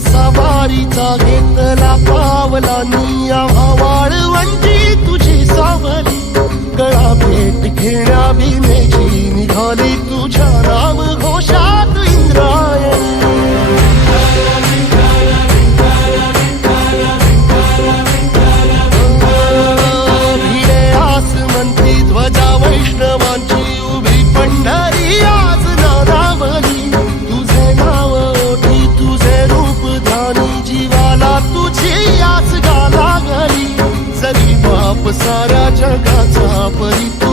सवारीचा घेतला पावला निया वाळवंटी तुझी सावली. गळा भेट घेण्या भीमेची साऱ्या जगाचा परिता